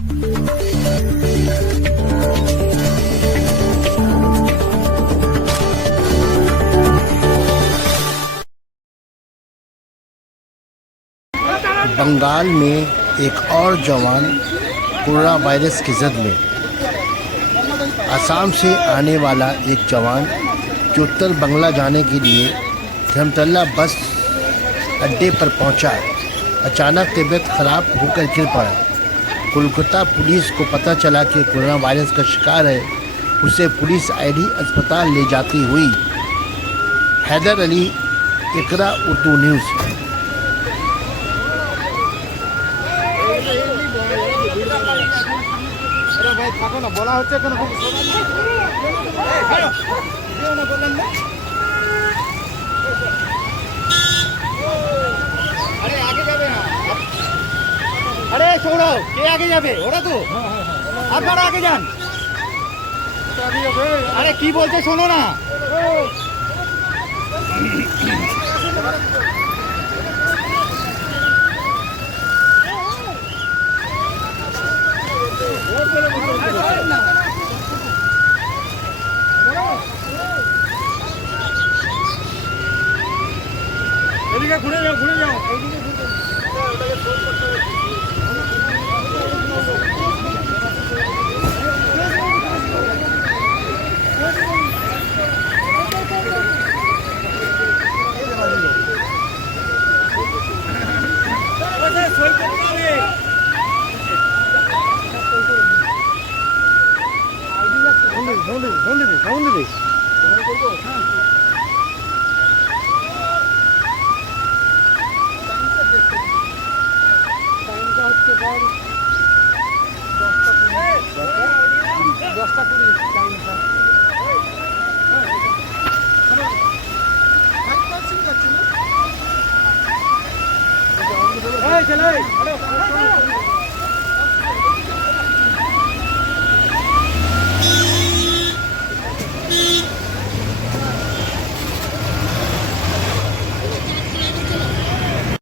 बंगाल में एक और जवान कोरोना वायरस की जद में। असम से आने वाला एक जवान जो उत्तर बंगला जाने के लिए धर्मतला बस अड्डे पर पहुंचा, अचानक तबीयत खराब होकर गिर पड़ा। कोलकाता पुलिस को पता चला कि कोरोना वायरस का शिकार है। उसे पुलिस आईडी अस्पताल ले जाती हुई। हैदर अली, इकरा उर्दू न्यूज़। বলা হচ্ছে কেন বললেন না? আরে আগে যাবে না, আরে छोड़ो, কে আগে যাবে? ওরা তো আপনারা আগে যান। আরে কি বলছে শোনো না। এদিকে ঘুরে যাও, ঘুরে যাও। সাউন্ড দে চলো